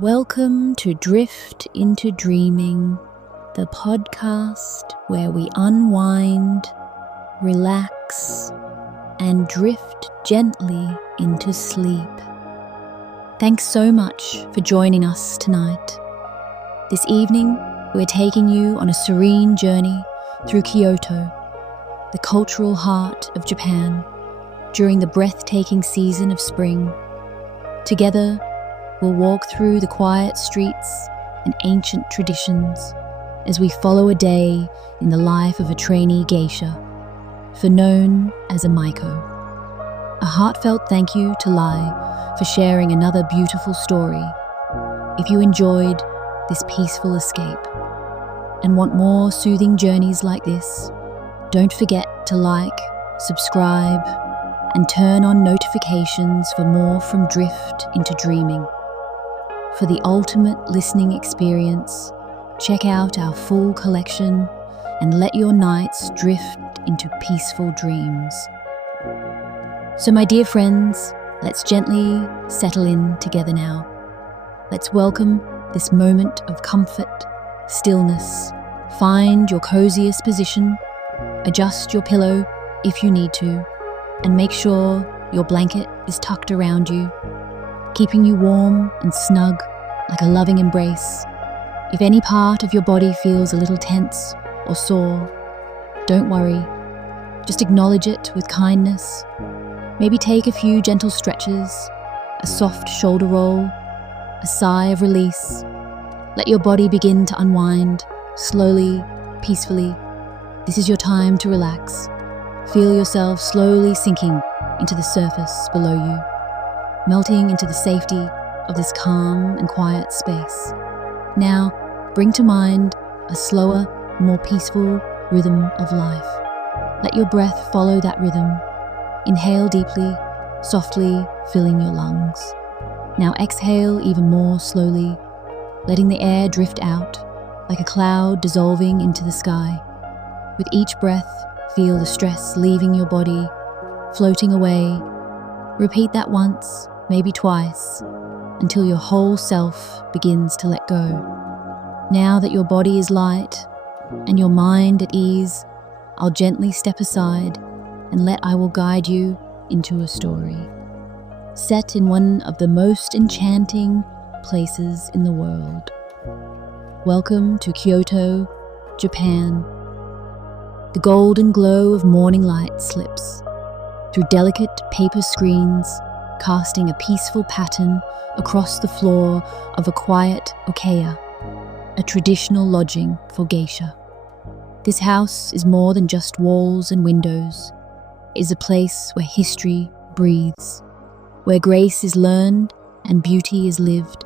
Welcome to Drift into Dreaming, the podcast where we unwind, relax, and drift gently into sleep. Thanks so much for joining us tonight. This evening, we're taking you on a serene journey through Kyoto, the cultural heart of Japan, during the breathtaking season of spring. Together, we'll walk through the quiet streets and ancient traditions as we follow a day in the life of a trainee geisha, known as a Maiko. A heartfelt thank you to Lai for sharing another beautiful story. If you enjoyed this peaceful escape and want more soothing journeys like this, don't forget to like, subscribe, and turn on notifications for more from Drift into Dreaming. For the ultimate listening experience, check out our full collection and let your nights drift into peaceful dreams. So my dear friends, let's gently settle in together now. Let's welcome this moment of comfort, stillness. Find your coziest position, adjust your pillow if you need to, and make sure your blanket is tucked around you, keeping you warm and snug like a loving embrace. If any part of your body feels a little tense or sore, don't worry. Just acknowledge it with kindness. Maybe take a few gentle stretches, a soft shoulder roll, a sigh of release. Let your body begin to unwind, slowly, peacefully. This is your time to relax. Feel yourself slowly sinking into the surface below you, melting into the safety of this calm and quiet space. Now, bring to mind a slower, more peaceful rhythm of life. Let your breath follow that rhythm. Inhale deeply, softly filling your lungs. Now exhale even more slowly, letting the air drift out like a cloud dissolving into the sky. With each breath, feel the stress leaving your body, floating away. Repeat that once, maybe twice, until your whole self begins to let go. Now that your body is light and your mind at ease, I'll gently step aside and I will guide you into a story set in one of the most enchanting places in the world. Welcome to Kyoto, Japan. The golden glow of morning light slips through delicate paper screens, casting a peaceful pattern across the floor of a quiet okeya, a traditional lodging for geisha. This house is more than just walls and windows. It is a place where history breathes, where grace is learned and beauty is lived.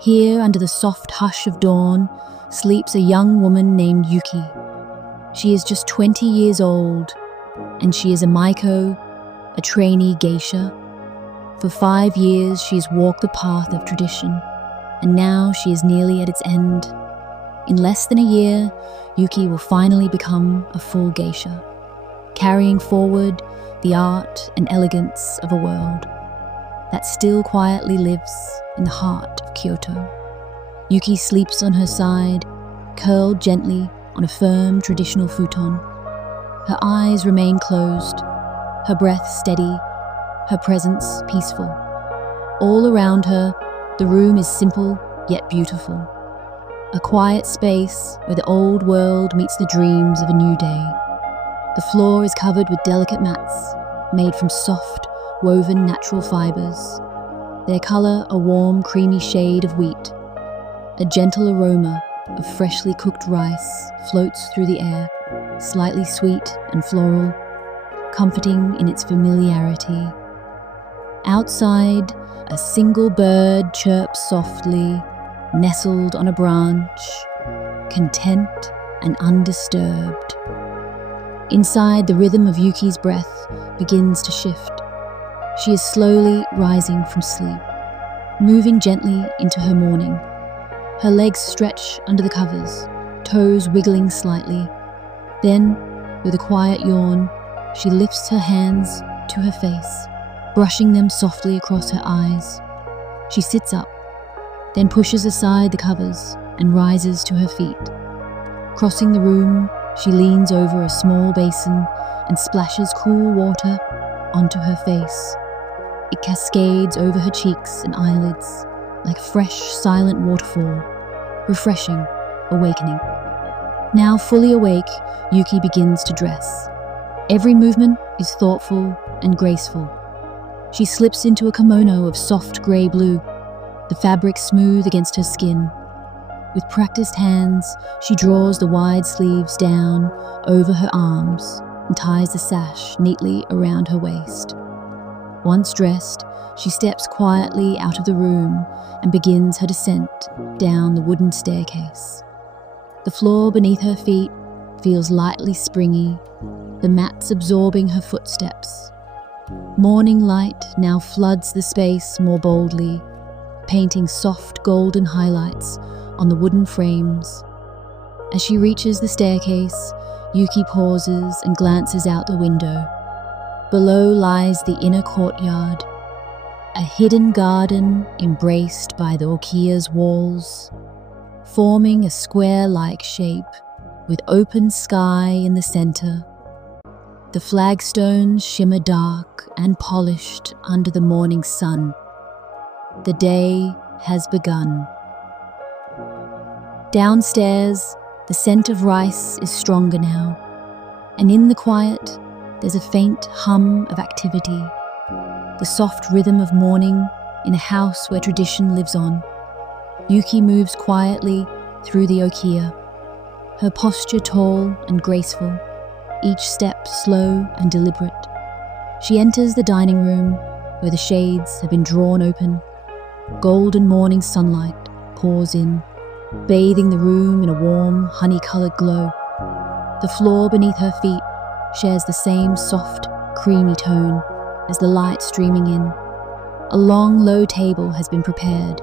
Here, under the soft hush of dawn, sleeps a young woman named Yuki. She is just 20 years old, and she is a Maiko, a trainee geisha. For 5 years, she has walked the path of tradition, and now she is nearly at its end. In less than a year, Yuki will finally become a full geisha, carrying forward the art and elegance of a world that still quietly lives in the heart of Kyoto. Yuki sleeps on her side, curled gently on a firm traditional futon. Her eyes remain closed, her breath steady, her presence peaceful. All around her, the room is simple yet beautiful. A quiet space where the old world meets the dreams of a new day. The floor is covered with delicate mats made from soft, woven natural fibers. Their color a warm, creamy shade of wheat. A gentle aroma of freshly cooked rice floats through the air, slightly sweet and floral, comforting in its familiarity. Outside, a single bird chirps softly, nestled on a branch, content and undisturbed. Inside, the rhythm of Yuki's breath begins to shift. She is slowly rising from sleep, moving gently into her morning. Her legs stretch under the covers, toes wiggling slightly. Then, with a quiet yawn, she lifts her hands to her face, brushing them softly across her eyes. She sits up, then pushes aside the covers and rises to her feet. Crossing the room, she leans over a small basin and splashes cool water onto her face. It cascades over her cheeks and eyelids like a fresh, silent waterfall, refreshing, awakening. Now fully awake, Yuki begins to dress. Every movement is thoughtful and graceful. She slips into a kimono of soft grey blue, the fabric smooth against her skin. With practiced hands, she draws the wide sleeves down over her arms and ties the sash neatly around her waist. Once dressed, she steps quietly out of the room and begins her descent down the wooden staircase. The floor beneath her feet feels lightly springy, the mats absorbing her footsteps. Morning light now floods the space more boldly, painting soft golden highlights on the wooden frames. As she reaches the staircase, Yuki pauses and glances out the window. Below lies the inner courtyard, a hidden garden embraced by the Okia's walls, forming a square-like shape with open sky in the center. The flagstones shimmer dark and polished under the morning sun. The day has begun. Downstairs, the scent of rice is stronger now, and in the quiet, there's a faint hum of activity, the soft rhythm of morning in a house where tradition lives on. Yuki moves quietly through the Okiya, her posture tall and graceful, each step slow and deliberate. She enters the dining room where the shades have been drawn open. Golden morning sunlight pours in, bathing the room in a warm, honey-coloured glow. The floor beneath her feet shares the same soft, creamy tone as the light streaming in. A long, low table has been prepared.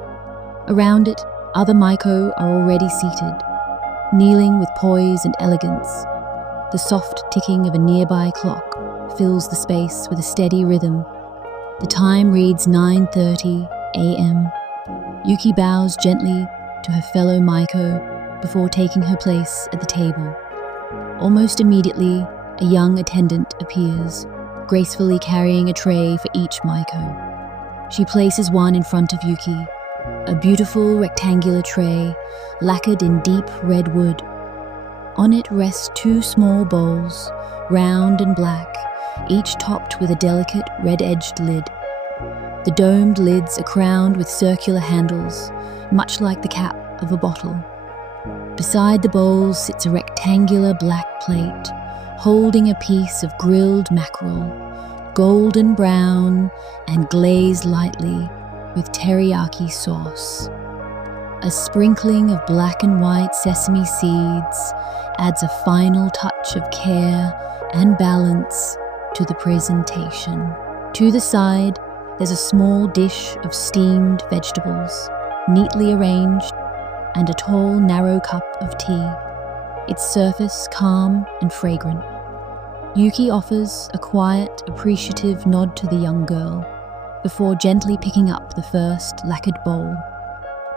Around it, other Maiko are already seated, kneeling with poise and elegance. The soft ticking of a nearby clock fills the space with a steady rhythm. The time reads 9:30 a.m. Yuki bows gently to her fellow Maiko before taking her place at the table. Almost immediately, a young attendant appears, gracefully carrying a tray for each Maiko. She places one in front of Yuki, a beautiful rectangular tray lacquered in deep red wood. On it rest two small bowls, round and black, each topped with a delicate red-edged lid. The domed lids are crowned with circular handles, much like the cap of a bottle. Beside the bowls sits a rectangular black plate, holding a piece of grilled mackerel, golden brown and glazed lightly with teriyaki sauce. A sprinkling of black and white sesame seeds adds a final touch of care and balance to the presentation. To the side, there's a small dish of steamed vegetables, neatly arranged, and a tall, narrow cup of tea, its surface calm and fragrant. Yuki offers a quiet, appreciative nod to the young girl, before gently picking up the first lacquered bowl.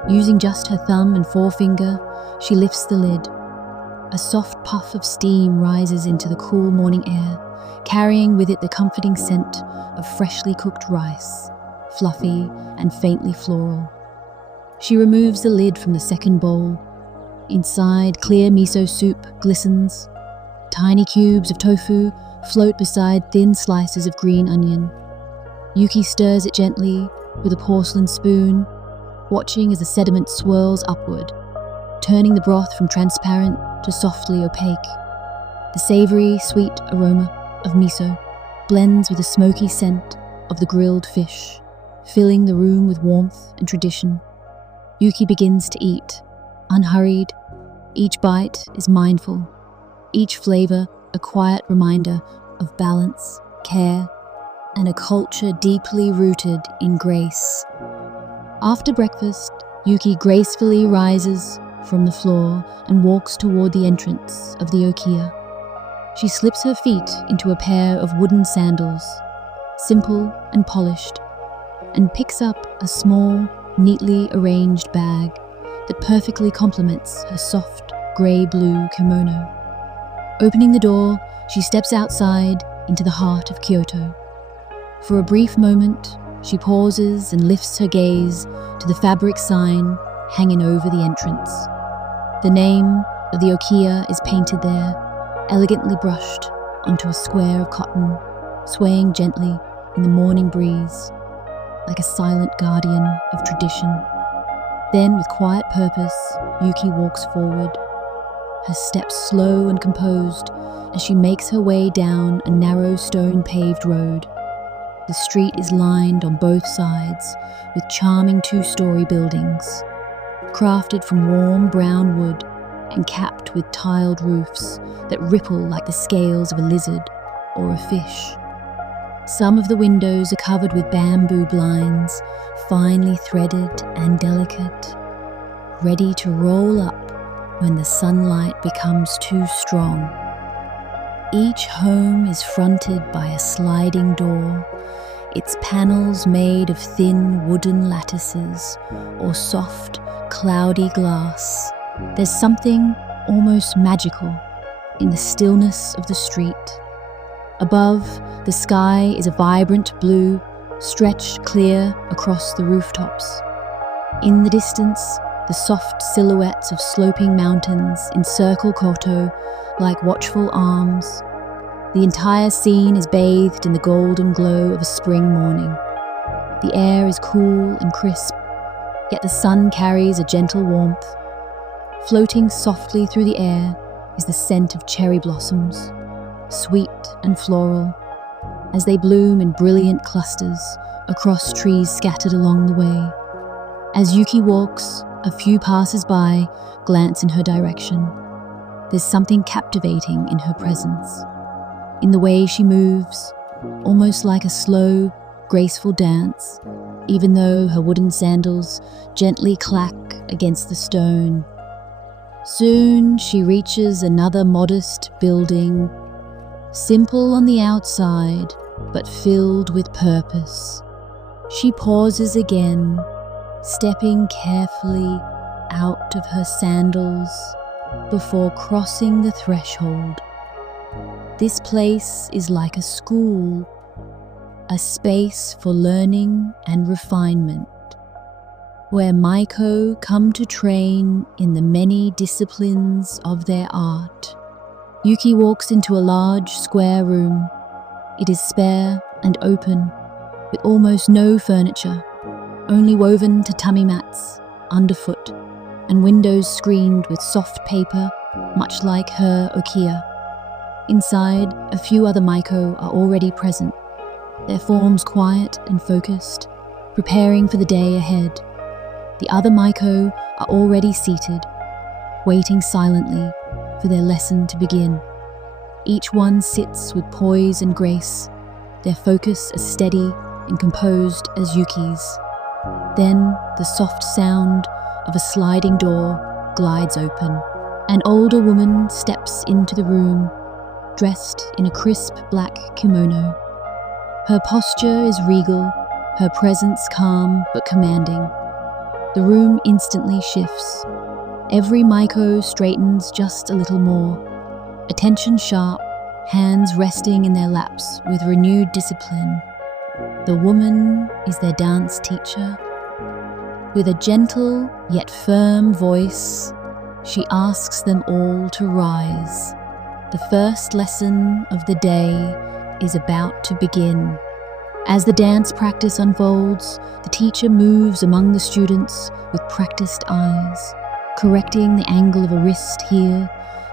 Using just her thumb and forefinger, she lifts the lid. A soft puff of steam rises into the cool morning air, carrying with it the comforting scent of freshly cooked rice, fluffy and faintly floral. She removes the lid from the second bowl. Inside, clear miso soup glistens. Tiny cubes of tofu float beside thin slices of green onion. Yuki stirs it gently with a porcelain spoon, watching as the sediment swirls upward, turning the broth from transparent to softly opaque. The savoury, sweet aroma of miso blends with the smoky scent of the grilled fish, filling the room with warmth and tradition. Yuki begins to eat, unhurried. Each bite is mindful, each flavour a quiet reminder of balance, care, and a culture deeply rooted in grace. After breakfast, Yuki gracefully rises from the floor and walks toward the entrance of the Okiya. She slips her feet into a pair of wooden sandals, simple and polished, and picks up a small, neatly arranged bag that perfectly complements her soft, grey-blue kimono. Opening the door, she steps outside into the heart of Kyoto. For a brief moment, she pauses and lifts her gaze to the fabric sign hanging over the entrance. The name of the okiya is painted there, elegantly brushed onto a square of cotton, swaying gently in the morning breeze, like a silent guardian of tradition. Then, with quiet purpose, Yuki walks forward, her steps slow and composed as she makes her way down a narrow stone-paved road. The street is lined on both sides with charming two-story buildings, crafted from warm brown wood and capped with tiled roofs that ripple like the scales of a lizard or a fish. Some of the windows are covered with bamboo blinds, finely threaded and delicate, ready to roll up when the sunlight becomes too strong. Each home is fronted by a sliding door, its panels made of thin wooden lattices or soft, cloudy glass. There's something almost magical in the stillness of the street. Above, the sky is a vibrant blue, stretched clear across the rooftops. In the distance, the soft silhouettes of sloping mountains encircle Kyoto like watchful arms. The entire scene is bathed in the golden glow of a spring morning. The air is cool and crisp, yet the sun carries a gentle warmth. Floating softly through the air is the scent of cherry blossoms, sweet and floral, as they bloom in brilliant clusters across trees scattered along the way. As Yuki walks, a few passers-by glance in her direction. There's something captivating in her presence, in the way she moves, almost like a slow, graceful dance, even though her wooden sandals gently clack against the stone. Soon she reaches another modest building, simple on the outside, but filled with purpose. She pauses again, stepping carefully out of her sandals before crossing the threshold. This place is like a school, a space for learning and refinement, where Maiko come to train in the many disciplines of their art. Yuki walks into a large square room. It is spare and open, with almost no furniture, only woven tatami mats underfoot, and windows screened with soft paper, much like her okiya. Inside, a few other Maiko are already present, their forms quiet and focused, preparing for the day ahead. The other Maiko are already seated, waiting silently for their lesson to begin. Each one sits with poise and grace, their focus as steady and composed as Yuki's. Then the soft sound of a sliding door glides open. An older woman steps into the room, dressed in a crisp black kimono. Her posture is regal, her presence calm but commanding. The room instantly shifts. Every Maiko straightens just a little more, attention sharp, hands resting in their laps with renewed discipline. The woman is their dance teacher. With a gentle yet firm voice, she asks them all to rise. The first lesson of the day is about to begin. As the dance practice unfolds, the teacher moves among the students with practiced eyes, correcting the angle of a wrist here,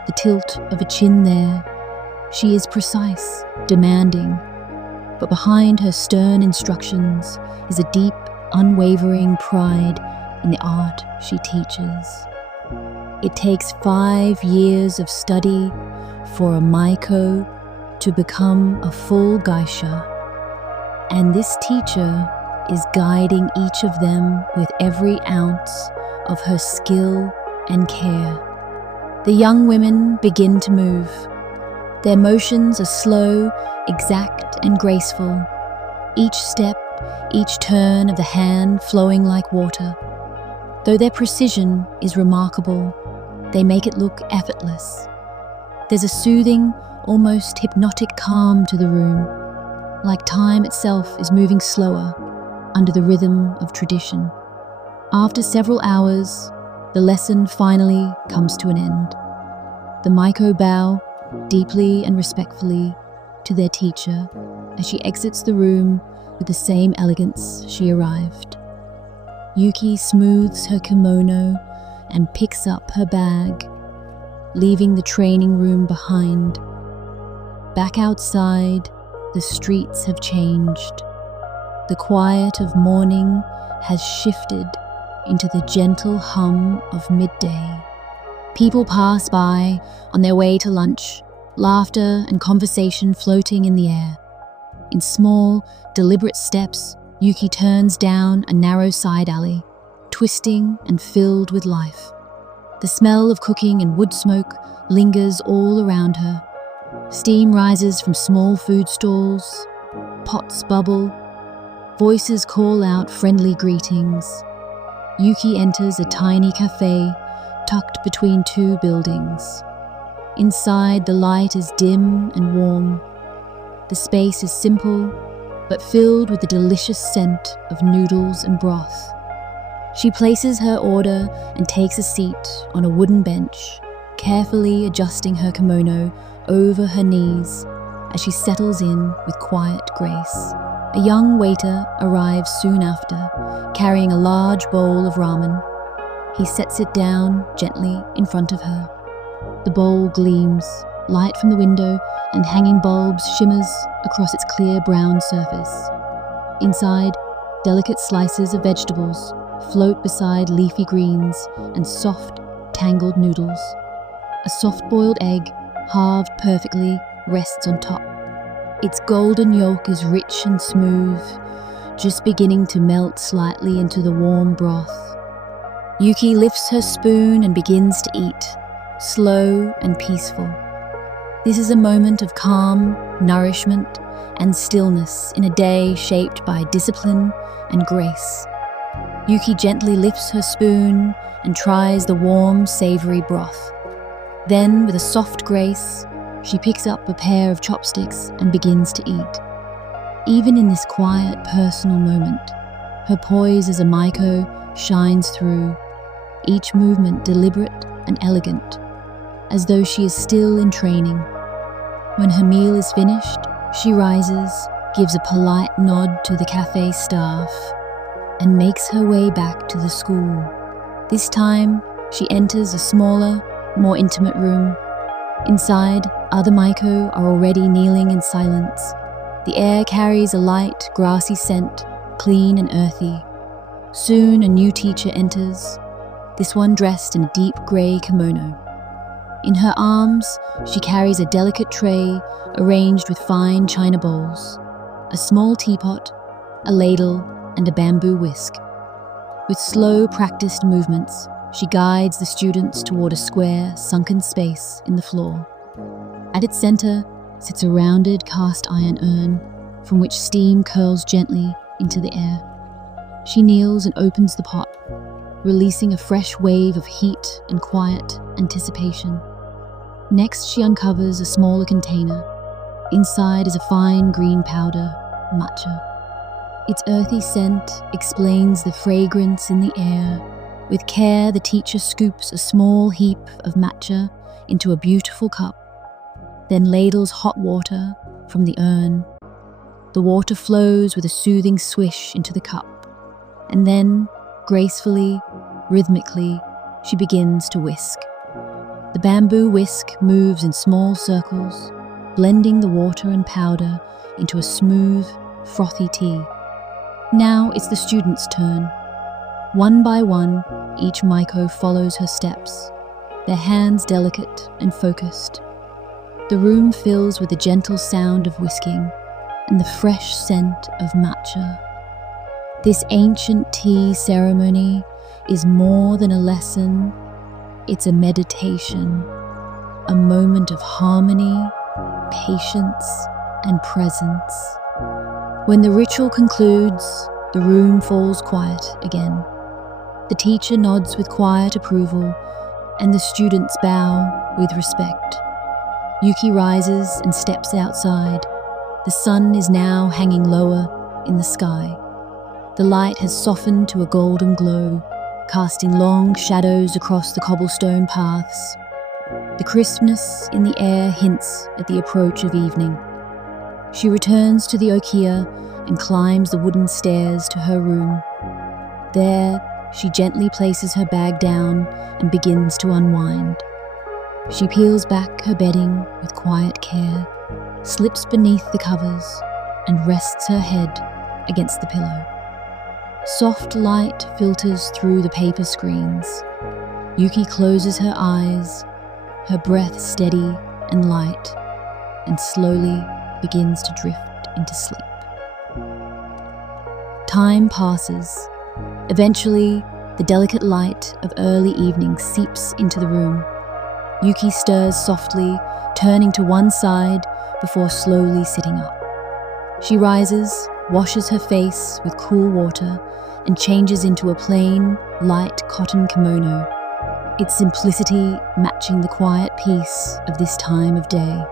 the tilt of a chin there. She is precise, demanding, but behind her stern instructions is a deep, unwavering pride in the art she teaches. It takes 5 years of study for a Maiko to become a full Geisha, and this teacher is guiding each of them with every ounce of her skill and care. The young women begin to move. Their motions are slow, exact, and graceful, each step each turn of the hand flowing like water. Though their precision is remarkable, they make it look effortless. There's a soothing, almost hypnotic calm to the room, like time itself is moving slower under the rhythm of tradition. After several hours, the lesson finally comes to an end. The Maiko bow deeply and respectfully to their teacher as she exits the room with the same elegance she arrived. Yuki smooths her kimono and picks up her bag, leaving the training room behind. Back outside, the streets have changed. The quiet of morning has shifted into the gentle hum of midday. People pass by on their way to lunch, laughter and conversation floating in the air. In small, deliberate steps, Yuki turns down a narrow side alley, twisting and filled with life. The smell of cooking and wood smoke lingers all around her. Steam rises from small food stalls, pots bubble, voices call out friendly greetings. Yuki enters a tiny cafe tucked between two buildings. Inside, the light is dim and warm. The space is simple, but filled with the delicious scent of noodles and broth. She places her order and takes a seat on a wooden bench, carefully adjusting her kimono over her knees as she settles in with quiet grace. A young waiter arrives soon after, carrying a large bowl of ramen. He sets it down gently in front of her. The bowl gleams, light from the window and hanging bulbs shimmers across its clear brown surface. Inside, delicate slices of vegetables float beside leafy greens and soft, tangled noodles. A soft-boiled egg, halved perfectly, rests on top. Its golden yolk is rich and smooth, just beginning to melt slightly into the warm broth. Yuki lifts her spoon and begins to eat, slow and peaceful. This is a moment of calm, nourishment, and stillness in a day shaped by discipline and grace. Yuki gently lifts her spoon and tries the warm, savory broth. Then, with a soft grace, she picks up a pair of chopsticks and begins to eat. Even in this quiet, personal moment, her poise as a Maiko shines through, each movement deliberate and elegant, as though she is still in training. When her meal is finished, she rises, gives a polite nod to the cafe staff, and makes her way back to the school. This time, she enters a smaller, more intimate room. Inside, other Maiko are already kneeling in silence. The air carries a light, grassy scent, clean and earthy. Soon a new teacher enters, this one dressed in a deep grey kimono. In her arms, she carries a delicate tray arranged with fine china bowls, a small teapot, a ladle, and a bamboo whisk. With slow, practiced movements, she guides the students toward a square, sunken space in the floor. At its center sits a rounded cast iron urn from which steam curls gently into the air. She kneels and opens the pot, releasing a fresh wave of heat and quiet anticipation. Next, she uncovers a smaller container. Inside is a fine green powder, matcha. Its earthy scent explains the fragrance in the air. With care, the teacher scoops a small heap of matcha into a beautiful cup, then ladles hot water from the urn. The water flows with a soothing swish into the cup, and then, gracefully, rhythmically, she begins to whisk. The bamboo whisk moves in small circles, blending the water and powder into a smooth, frothy tea. Now it's the students' turn. One by one, each Maiko follows her steps, their hands delicate and focused. The room fills with the gentle sound of whisking and the fresh scent of matcha. This ancient tea ceremony is more than a lesson, it's a meditation, a moment of harmony, patience, and presence. When the ritual concludes, the room falls quiet again. The teacher nods with quiet approval, and the students bow with respect. Yuki rises and steps outside. The sun is now hanging lower in the sky. The light has softened to a golden glow, casting long shadows across the cobblestone paths. The crispness in the air hints at the approach of evening. She returns to the okiya and climbs the wooden stairs to her room. There, she gently places her bag down and begins to unwind. She peels back her bedding with quiet care, slips beneath the covers, and rests her head against the pillow. Soft light filters through the paper screens. Yuki closes her eyes, her breath steady and light, and slowly begins to drift into sleep. Time passes. Eventually, the delicate light of early evening seeps into the room. Yuki stirs softly, turning to one side before slowly sitting up. She rises, washes her face with cool water, and changes into a plain, light cotton kimono, its simplicity matching the quiet peace of this time of day.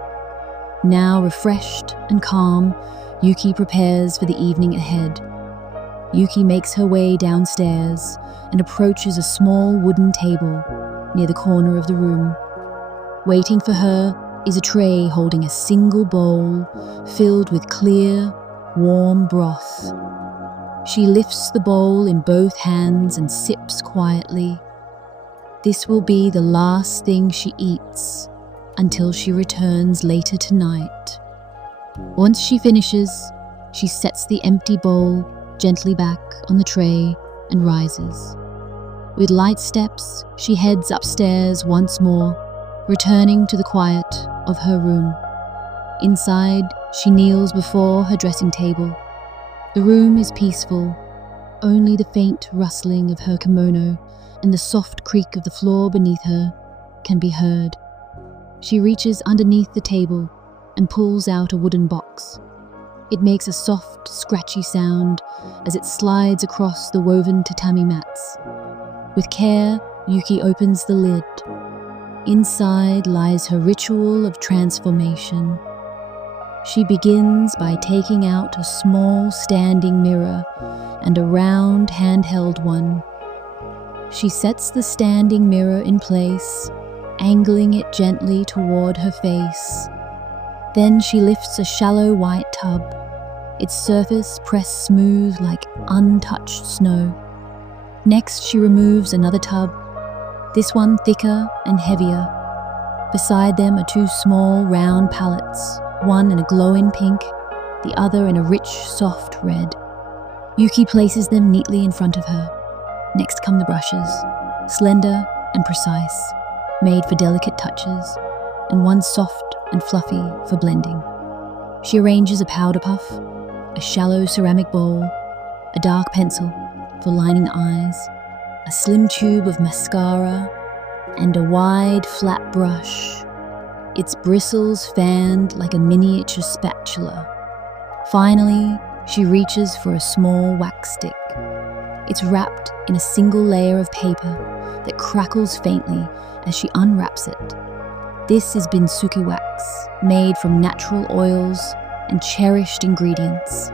Now refreshed and calm, Yuki prepares for the evening ahead. Yuki makes her way downstairs and approaches a small wooden table near the corner of the room. Waiting for her is a tray holding a single bowl filled with clear, warm broth. She lifts the bowl in both hands and sips quietly. This will be the last thing she eats until she returns later tonight. Once she finishes, she sets the empty bowl gently back on the tray and rises. With light steps, she heads upstairs once more, returning to the quiet of her room. Inside, she kneels before her dressing table. The room is peaceful. Only the faint rustling of her kimono and the soft creak of the floor beneath her can be heard. She reaches underneath the table and pulls out a wooden box. It makes a soft, scratchy sound as it slides across the woven tatami mats. With care, Yuki opens the lid. Inside lies her ritual of transformation. She begins by taking out a small standing mirror and a round handheld one. She sets the standing mirror in place, angling it gently toward her face. Then she lifts a shallow white tub, its surface pressed smooth like untouched snow. Next, she removes another tub, this one thicker and heavier. Beside them are two small round palettes, one in a glowing pink, the other in a rich, soft red. Yuki places them neatly in front of her. Next come the brushes, slender and precise, made for delicate touches, and one soft and fluffy for blending. She arranges a powder puff, a shallow ceramic bowl, a dark pencil for lining the eyes, a slim tube of mascara, and a wide, flat brush, its bristles fanned like a miniature spatula. Finally, she reaches for a small wax stick. It's wrapped in a single layer of paper that crackles faintly as she unwraps it. This is binsuki wax, made from natural oils and cherished ingredients.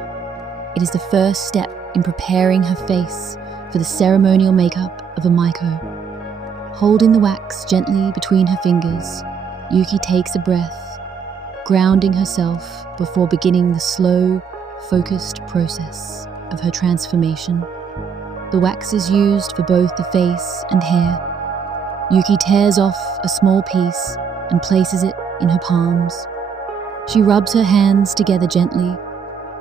It is the first step in preparing her face for the ceremonial makeup of a Maiko. Holding the wax gently between her fingers, Yuki takes a breath, grounding herself before beginning the slow, focused process of her transformation. The wax is used for both the face and hair. Yuki tears off a small piece and places it in her palms. She rubs her hands together gently,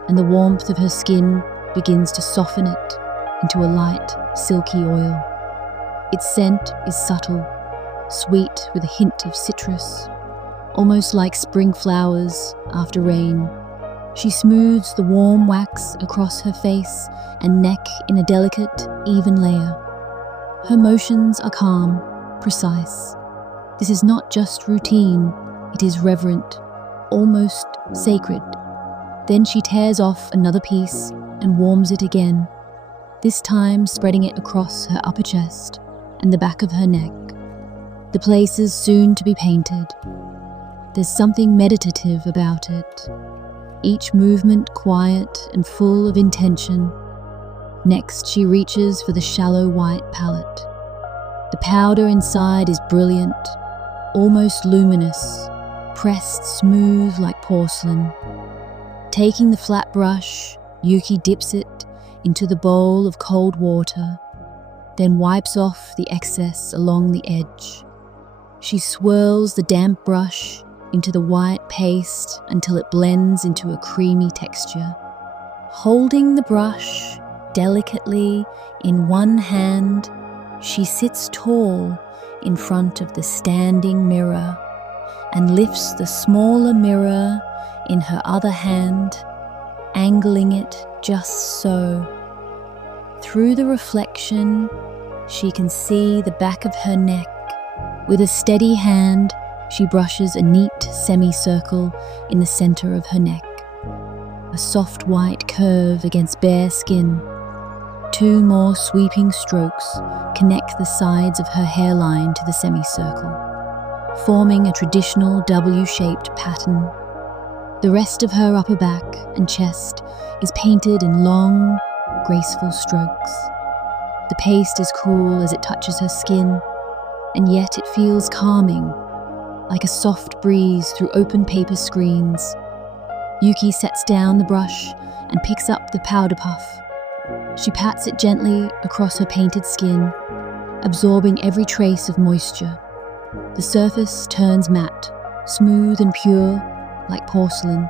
and the warmth of her skin begins to soften it into a light, silky oil. Its scent is subtle, sweet with a hint of citrus, almost like spring flowers after rain. She smooths the warm wax across her face and neck in a delicate, even layer. Her motions are calm, precise. This is not just routine, it is reverent, almost sacred. Then she tears off another piece and warms it again, this time spreading it across her upper chest and the back of her neck, the places soon to be painted. There's something meditative about it, each movement quiet and full of intention. Next, she reaches for the shallow white palette. The powder inside is brilliant, almost luminous, pressed smooth like porcelain. Taking the flat brush, Yuki dips it into the bowl of cold water, then wipes off the excess along the edge. She swirls the damp brush into the white paste until it blends into a creamy texture. Holding the brush delicately in one hand, she sits tall in front of the standing mirror and lifts the smaller mirror in her other hand, angling it just so. Through the reflection, she can see the back of her neck. With a steady hand, she brushes a neat semicircle in the center of her neck. A soft white curve against bare skin. 2 more sweeping strokes connect the sides of her hairline to the semicircle, forming a traditional W-shaped pattern. The rest of her upper back and chest is painted in long, graceful strokes. The paste is cool as it touches her skin, and yet it feels calming, like a soft breeze through open paper screens. Yuki sets down the brush and picks up the powder puff. She pats it gently across her painted skin, absorbing every trace of moisture. The surface turns matte, smooth and pure, like porcelain.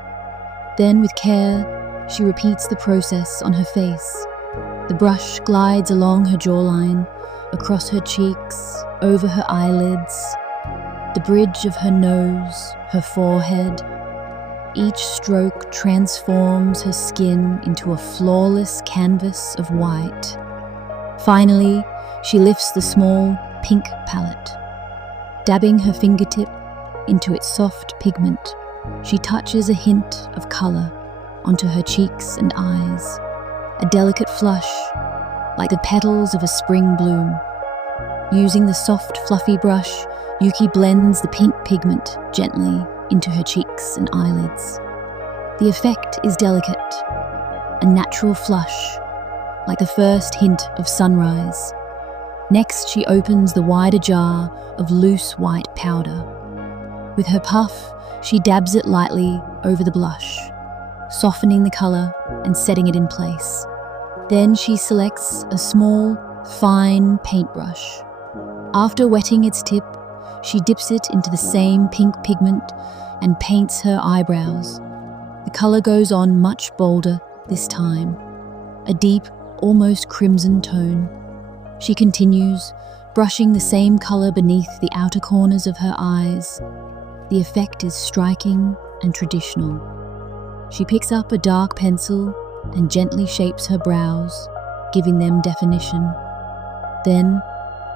Then, with care, she repeats the process on her face. The brush glides along her jawline, across her cheeks, over her eyelids, the bridge of her nose, her forehead. Each stroke transforms her skin into a flawless canvas of white. Finally, she lifts the small, pink palette. Dabbing her fingertip into its soft pigment, she touches a hint of color onto her cheeks and eyes, a delicate flush, like the petals of a spring bloom. Using the soft, fluffy brush, Yuki blends the pink pigment gently into her cheeks and eyelids. The effect is delicate, a natural flush, like the first hint of sunrise. Next, she opens the wider jar of loose white powder. With her puff, she dabs it lightly over the blush, softening the color and setting it in place. Then she selects a small, fine paintbrush. After wetting its tip, she dips it into the same pink pigment and paints her eyebrows. The color goes on much bolder this time, a deep, almost crimson tone. She continues, brushing the same color beneath the outer corners of her eyes. The effect is striking and traditional. She picks up a dark pencil and gently shapes her brows, giving them definition. Then,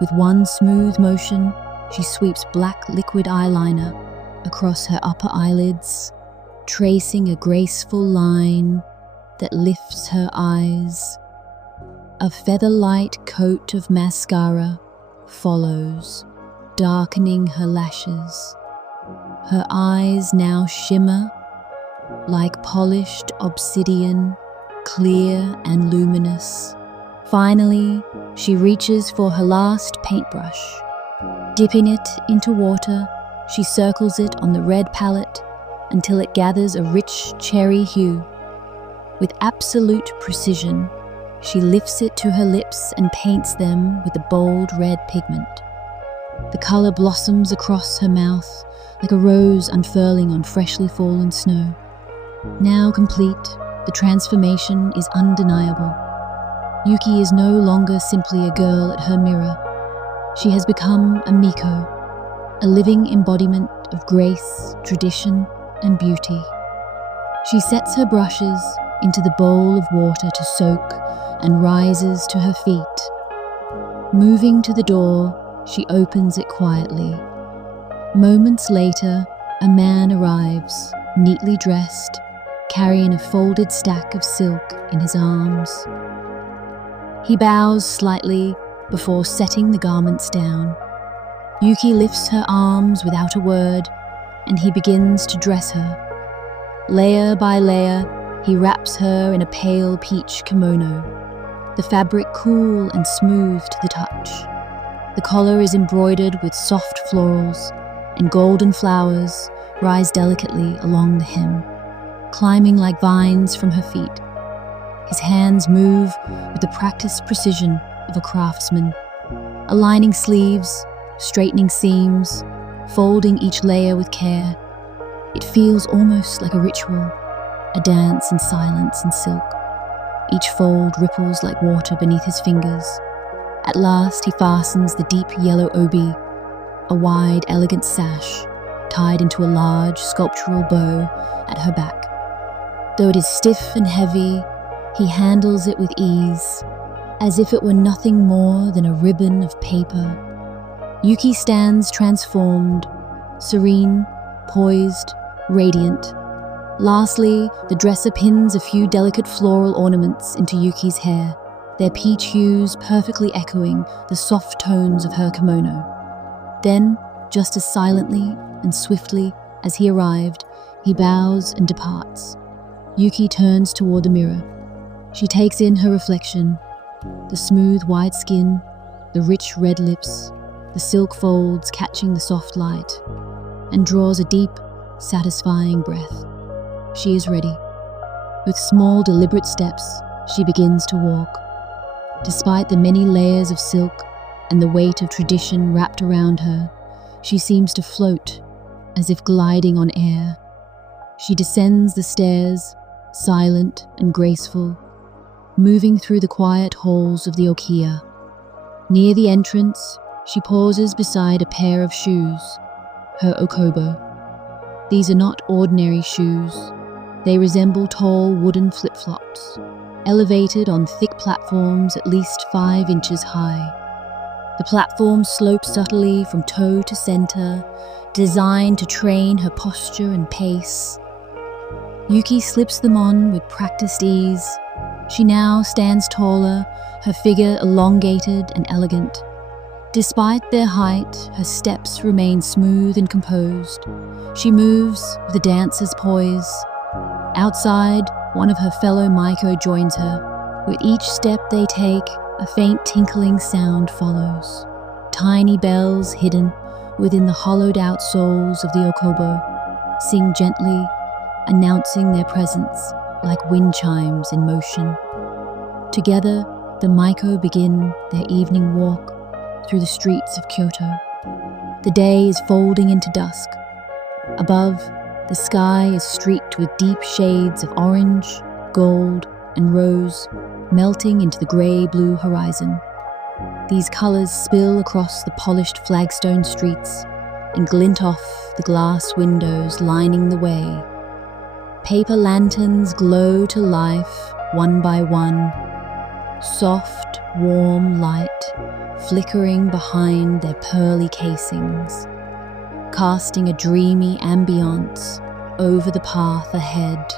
with one smooth motion, she sweeps black liquid eyeliner across her upper eyelids, tracing a graceful line that lifts her eyes. A feather-light coat of mascara follows, darkening her lashes. Her eyes now shimmer like polished obsidian, clear and luminous. Finally, she reaches for her last paintbrush. Dipping it into water, she circles it on the red palette until it gathers a rich cherry hue. With absolute precision, she lifts it to her lips and paints them with the bold red pigment. The color blossoms across her mouth like a rose unfurling on freshly fallen snow. Now complete, the transformation is undeniable. Yuki is no longer simply a girl at her mirror. She has become a Maiko, a living embodiment of grace, tradition, and beauty. She sets her brushes into the bowl of water to soak and rises to her feet. Moving to the door, she opens it quietly. Moments later, a man arrives, neatly dressed, carrying a folded stack of silk in his arms. He bows slightly before setting the garments down. Yuki lifts her arms without a word, and he begins to dress her. Layer by layer, he wraps her in a pale peach kimono, the fabric cool and smooth to the touch. The collar is embroidered with soft florals, and golden flowers rise delicately along the hem, climbing like vines from her feet. His hands move with the practiced precision of a craftsman, aligning sleeves, straightening seams, folding each layer with care. It feels almost like a ritual, a dance in silence and silk. Each fold ripples like water beneath his fingers. At last he fastens the deep yellow obi, a wide, elegant sash, tied into a large sculptural bow at her back. Though it is stiff and heavy, he handles it with ease, as if it were nothing more than a ribbon of paper. Yuki stands transformed, serene, poised, radiant. Lastly, the dresser pins a few delicate floral ornaments into Yuki's hair, their peach hues perfectly echoing the soft tones of her kimono. Then, just as silently and swiftly as he arrived, he bows and departs. Yuki turns toward the mirror. She takes in her reflection, the smooth white skin, the rich red lips, the silk folds catching the soft light, and draws a deep, satisfying breath. She is ready. With small, deliberate steps, she begins to walk. Despite the many layers of silk and the weight of tradition wrapped around her, she seems to float, as if gliding on air. She descends the stairs, silent and graceful, moving through the quiet halls of the Okiya. Near the entrance, she pauses beside a pair of shoes, her okobo. These are not ordinary shoes. They resemble tall wooden flip-flops, elevated on thick platforms at least 5 inches high. The platforms slope subtly from toe to center, designed to train her posture and pace. Yuki slips them on with practiced ease. She now stands taller, her figure elongated and elegant. Despite their height, her steps remain smooth and composed. She moves with a dancer's poise. Outside, one of her fellow Maiko joins her. With each step they take, a faint tinkling sound follows. Tiny bells hidden within the hollowed-out soles of the okobo sing gently, announcing their presence like wind chimes in motion. Together, the Maiko begin their evening walk through the streets of Kyoto. The day is folding into dusk. Above, the sky is streaked with deep shades of orange, gold, and rose, melting into the grey-blue horizon. These colours spill across the polished flagstone streets and glint off the glass windows lining the way. Paper lanterns glow to life one by one, soft, warm light flickering behind their pearly casings, casting a dreamy ambience over the path ahead.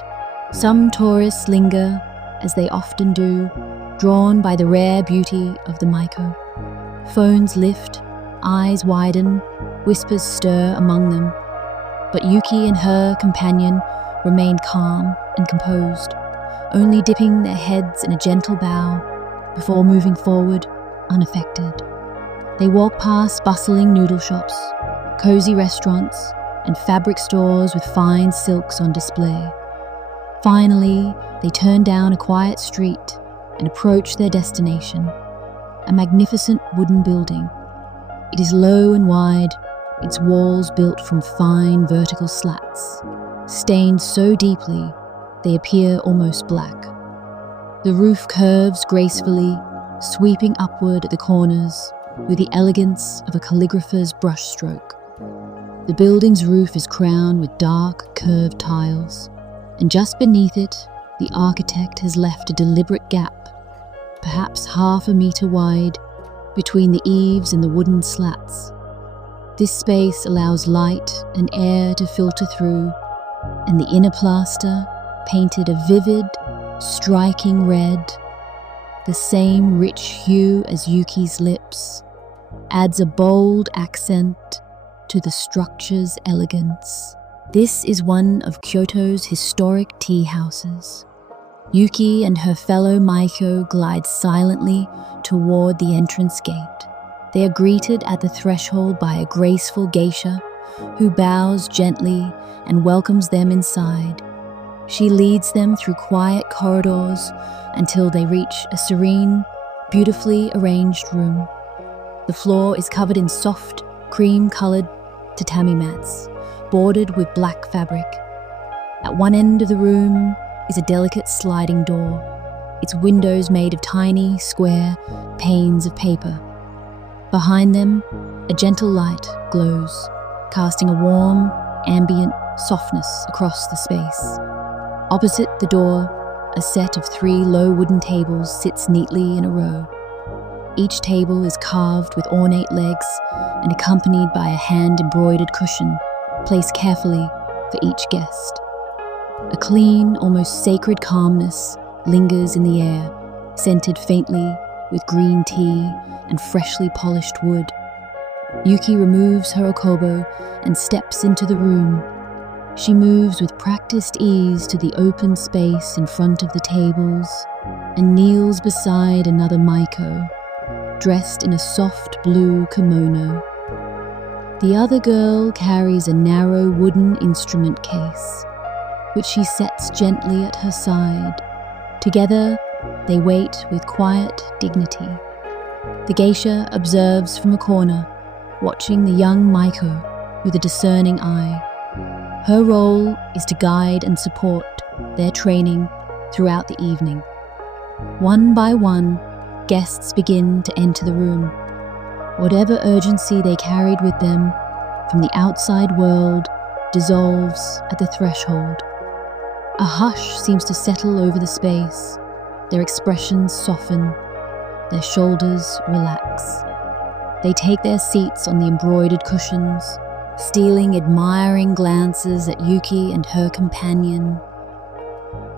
Some tourists linger, as they often do, drawn by the rare beauty of the Maiko. Phones lift, eyes widen, whispers stir among them. But Yuki and her companion remain calm and composed, only dipping their heads in a gentle bow before moving forward unaffected. They walk past bustling noodle shops, cozy restaurants, and fabric stores with fine silks on display. Finally, they turn down a quiet street and approach their destination, a magnificent wooden building. It is low and wide, its walls built from fine vertical slats, stained so deeply they appear almost black. The roof curves gracefully, sweeping upward at the corners with the elegance of a calligrapher's brushstroke. The building's roof is crowned with dark, curved tiles, and just beneath it, the architect has left a deliberate gap, perhaps 1/2 meter wide, between the eaves and the wooden slats. This space allows light and air to filter through, and the inner plaster, painted a vivid, striking red, the same rich hue as Yuki's lips, adds a bold accent to the structure's elegance. This is one of Kyoto's historic tea houses. Yuki and her fellow Maiko glide silently toward the entrance gate. They are greeted at the threshold by a graceful geisha who bows gently and welcomes them inside. She leads them through quiet corridors until they reach a serene, beautifully arranged room. The floor is covered in soft, cream-colored tatami mats, bordered with black fabric. At one end of the room is a delicate sliding door, its windows made of tiny, square panes of paper. Behind them, a gentle light glows, casting a warm, ambient softness across the space. Opposite the door, a set of 3 low wooden tables sits neatly in a row. Each table is carved with ornate legs and accompanied by a hand-embroidered cushion placed carefully for each guest. A clean, almost sacred calmness lingers in the air, scented faintly with green tea and freshly polished wood. Yuki removes her okobo and steps into the room. She moves with practiced ease to the open space in front of the tables and kneels beside another Maiko, dressed in a soft blue kimono. The other girl carries a narrow wooden instrument case, which she sets gently at her side. Together, they wait with quiet dignity. The geisha observes from a corner, watching the young Maiko with a discerning eye. Her role is to guide and support their training throughout the evening. One by one, guests begin to enter the room. Whatever urgency they carried with them from the outside world dissolves at the threshold. A hush seems to settle over the space. Their expressions soften, their shoulders relax. They take their seats on the embroidered cushions, stealing admiring glances at Yuki and her companion.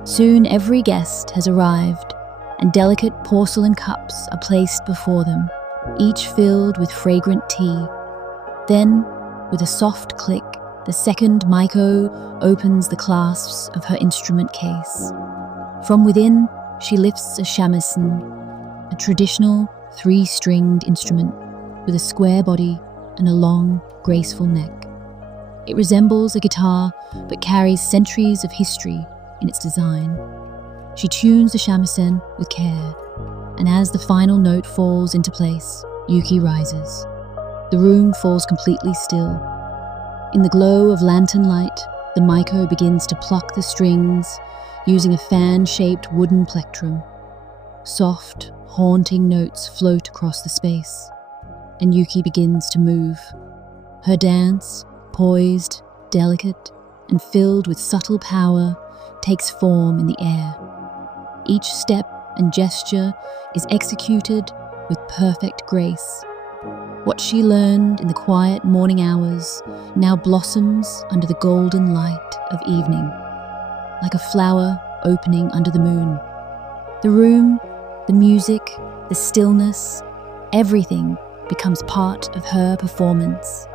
Soon every guest has arrived, and delicate porcelain cups are placed before them, each filled with fragrant tea. Then, with a soft click, the second Maiko opens the clasps of her instrument case. From within, she lifts a shamisen, a traditional 3-stringed instrument with a square body and a long, graceful neck. It resembles a guitar, but carries centuries of history in its design. She tunes the shamisen with care, and as the final note falls into place, Yuki rises. The room falls completely still. In the glow of lantern light, the Maiko begins to pluck the strings using a fan-shaped wooden plectrum. Soft, haunting notes float across the space, and Yuki begins to move. Her dance, poised, delicate, and filled with subtle power, takes form in the air. Each step and gesture is executed with perfect grace. What she learned in the quiet morning hours now blossoms under the golden light of evening, like a flower opening under the moon. The room, the music, the stillness, everything becomes part of her performance.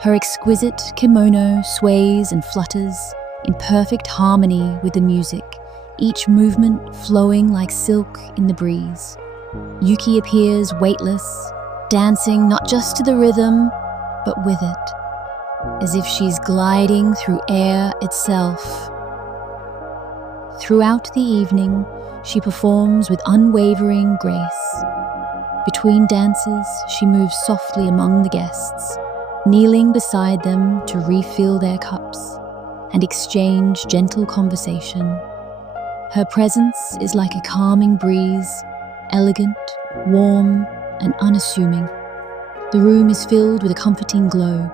Her exquisite kimono sways and flutters in perfect harmony with the music, each movement flowing like silk in the breeze. Yuki appears weightless, dancing not just to the rhythm, but with it, as if she's gliding through air itself. Throughout the evening, she performs with unwavering grace. Between dances, she moves softly among the guests, kneeling beside them to refill their cups and exchange gentle conversation. Her presence is like a calming breeze, elegant, warm, and unassuming. The room is filled with a comforting glow,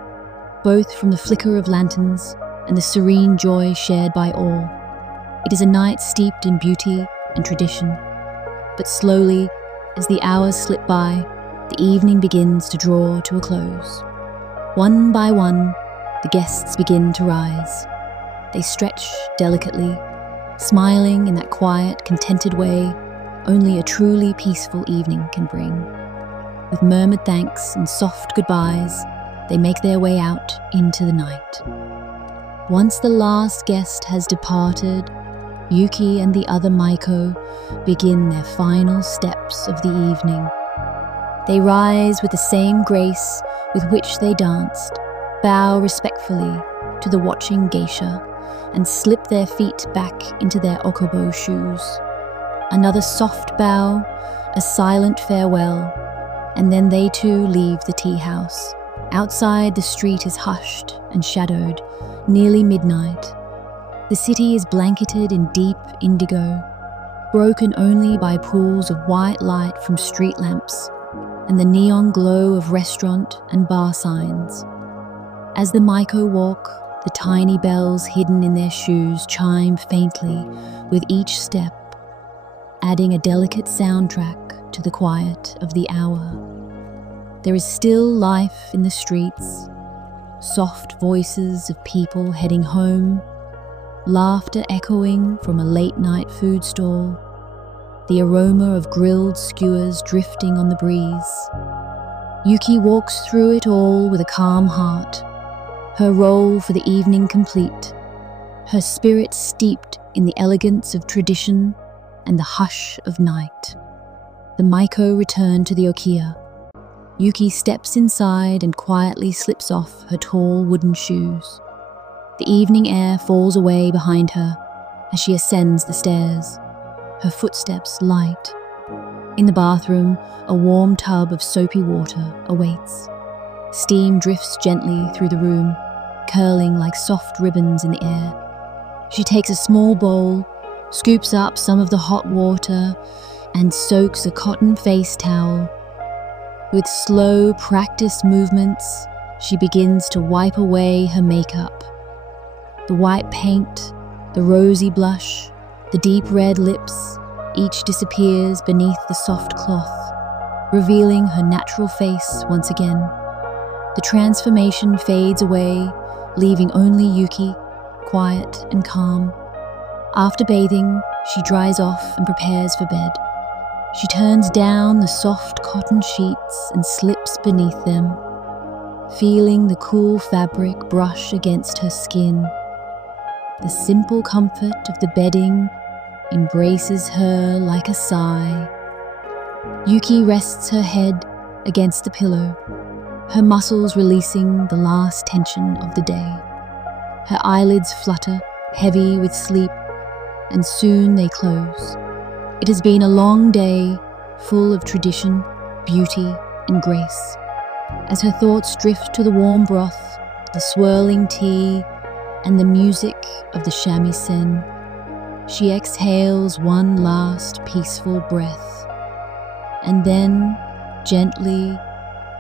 both from the flicker of lanterns and the serene joy shared by all. It is a night steeped in beauty and tradition, but slowly, as the hours slip by, the evening begins to draw to a close. One by one, the guests begin to rise. They stretch delicately, smiling in that quiet, contented way only a truly peaceful evening can bring. With murmured thanks and soft goodbyes, they make their way out into the night. Once the last guest has departed, Yuki and the other Maiko begin their final steps of the evening. They rise with the same grace with which they danced, bow respectfully to the watching Geisha, and slip their feet back into their okobo shoes. Another soft bow, a silent farewell, and then they too leave the tea house. Outside, the street is hushed and shadowed, nearly midnight. The city is blanketed in deep indigo, broken only by pools of white light from street lamps and the neon glow of restaurant and bar signs. As the Maiko walk, the tiny bells hidden in their shoes chime faintly with each step, adding a delicate soundtrack to the quiet of the hour. There is still life in the streets, soft voices of people heading home, laughter echoing from a late-night food stall, the aroma of grilled skewers drifting on the breeze. Yuki walks through it all with a calm heart, her role for the evening complete, her spirit steeped in the elegance of tradition and the hush of night. The Maiko return to the Okiya. Yuki steps inside and quietly slips off her tall wooden shoes. The evening air falls away behind her as she ascends the stairs, her footsteps light. In the bathroom, a warm tub of soapy water awaits. Steam drifts gently through the room, curling like soft ribbons in the air. She takes a small bowl, scoops up some of the hot water, and soaks a cotton face towel. With slow, practiced movements, she begins to wipe away her makeup. The white paint, the rosy blush, the deep red lips, each disappears beneath the soft cloth, revealing her natural face once again. The transformation fades away, leaving only Yuki, quiet and calm. After bathing, she dries off and prepares for bed. She turns down the soft cotton sheets and slips beneath them, feeling the cool fabric brush against her skin. The simple comfort of the bedding embraces her like a sigh. Yuki rests her head against the pillow, her muscles releasing the last tension of the day. Her eyelids flutter, heavy with sleep, and soon they close. It has been a long day, full of tradition, beauty, and grace. As her thoughts drift to the warm broth, the swirling tea, and the music of the shamisen, she exhales one last peaceful breath. And then, gently,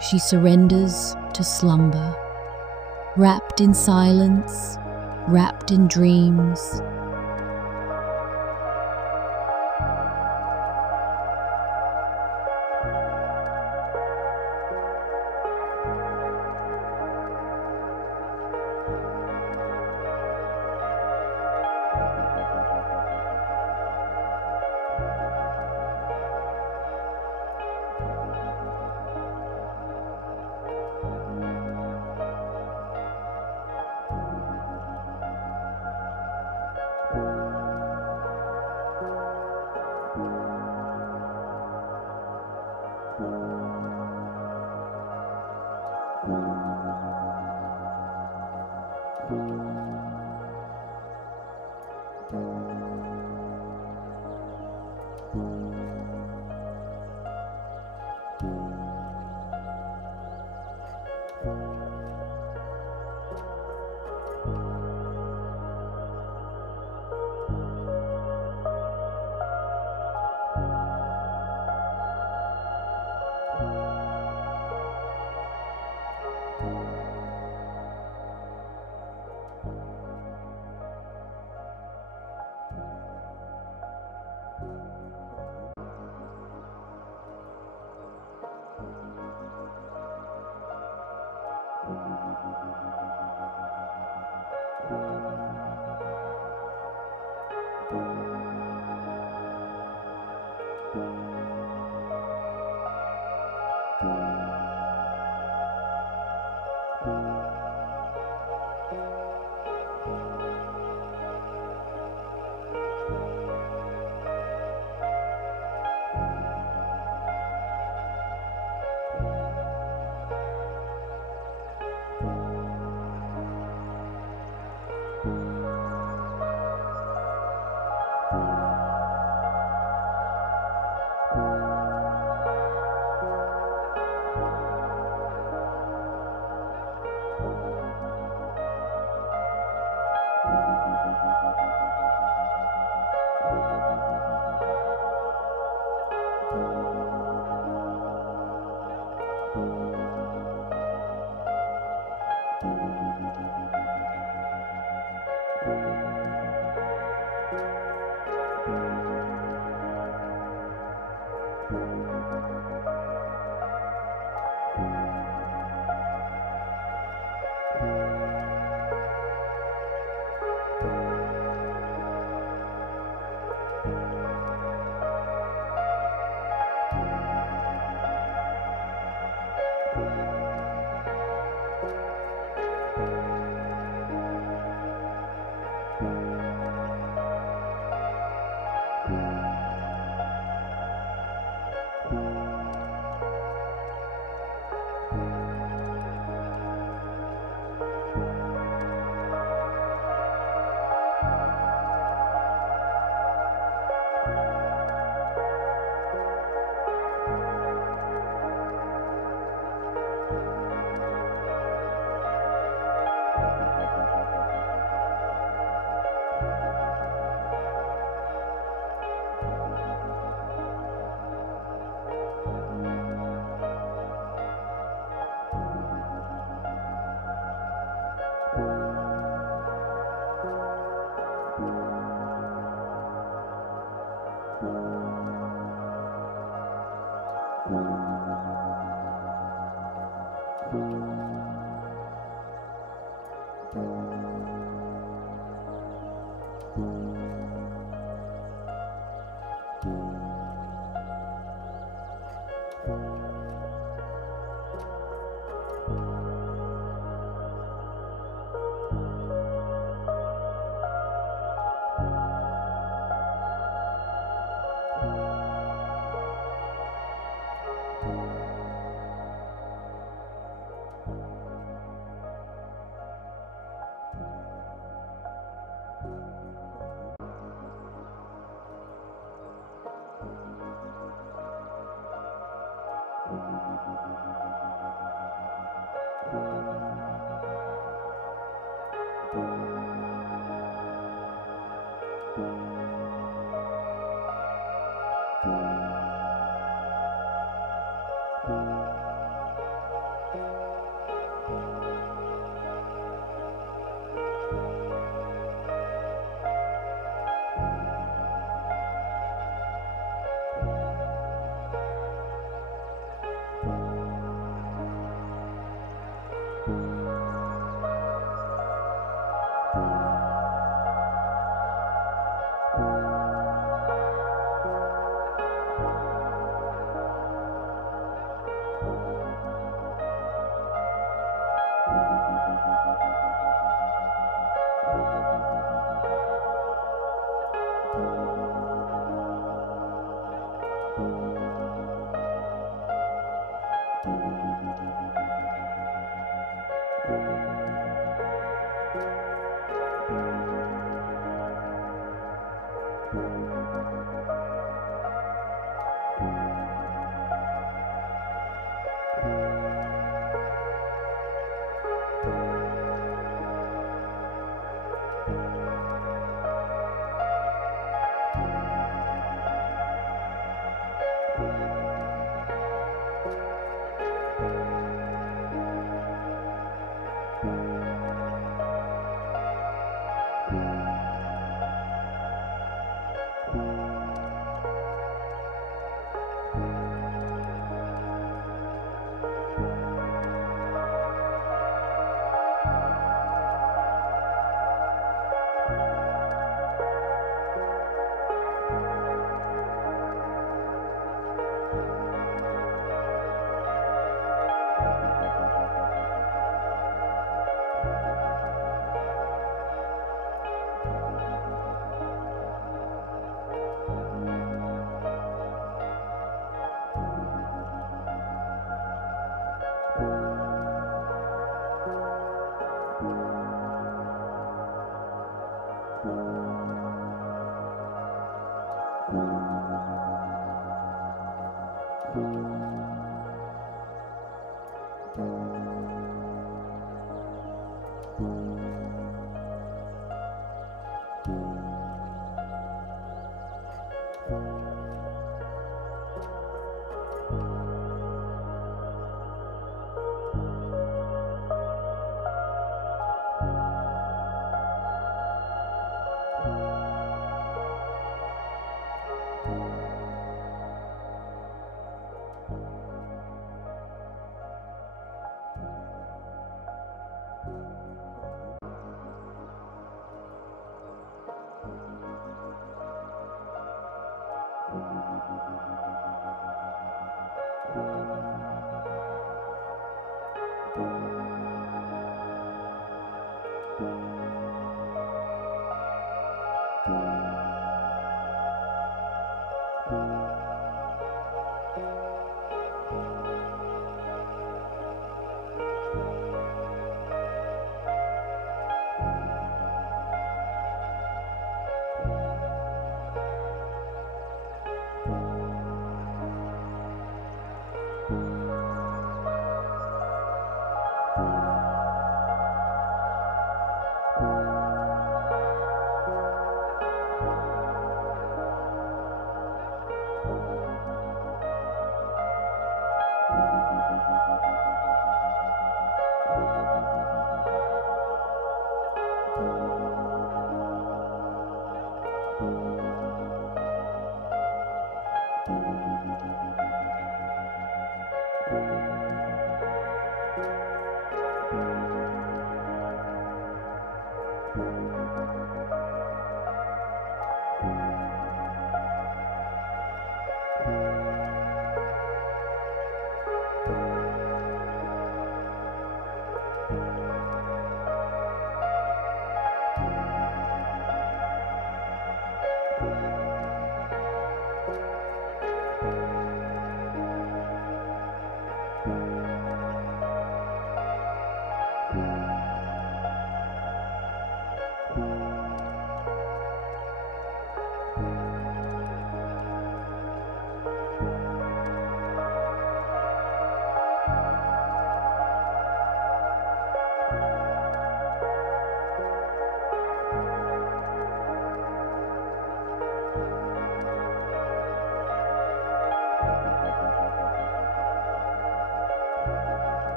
she surrenders to slumber, wrapped in silence, wrapped in dreams.